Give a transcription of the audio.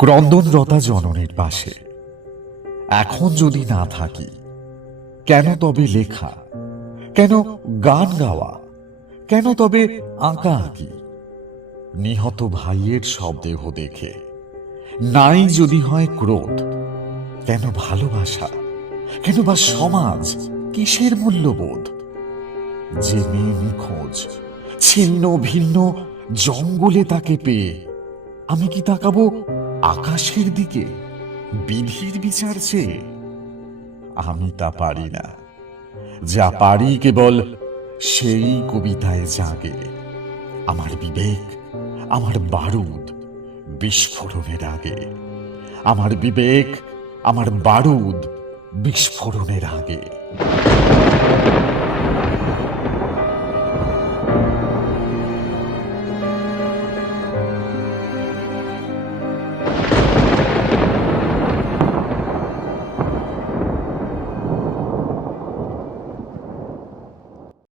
ক্রন্দনরতা জননীর পাশে এখন যদি না থাকি কেন তবে লেখা কেন গান গাওয়া কেন তবে আঁকা আঁকি নিহত ভাইয়ের শবদেহ দেখে নাই যদি হয় ক্রোধ কেন ভালোবাসা কেন বা সমাজ কিসের মূল্যবোধ যে মেয়ে নিখোঁজ ছিন্ন ভিন্ন জঙ্গলে তাকে পেয়ে আমি কি তাকাবো আকাশের দিকে বিধির বিচার চেয়ে আমি তা পারি না যা পারি কেবল সেই কবিতায় জাগে আমার বিবেক আমার বারুদ বিস্ফোরণের আগে আমার বিবেক আমার বারুদ বিস্ফোরণের আগে